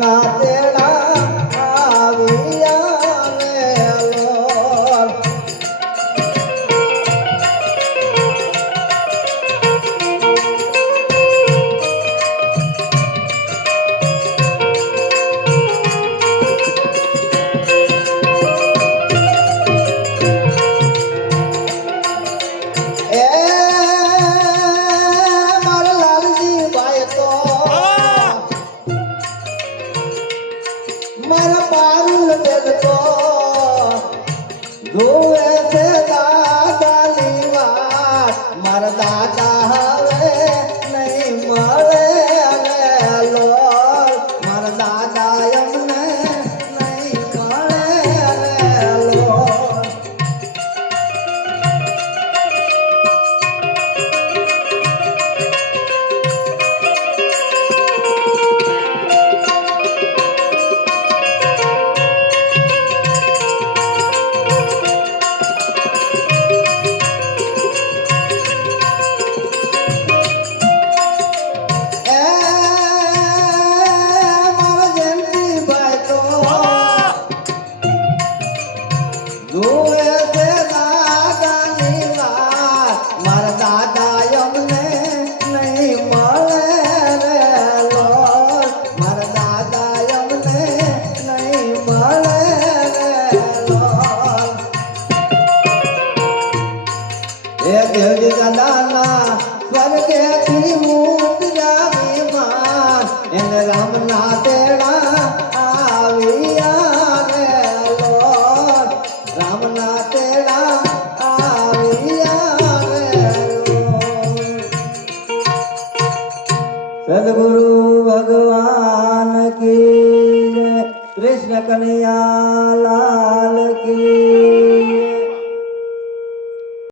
না তেড়া ఆదాయం જગદાના સ્વર્ગેથી મુક્યા વિમાન એને રામના તેડા આવ્યા રે લોટ રામના તેડા આવ્યા રે સદગુરુ ભગવાન કૃષ્ણ કનૈયા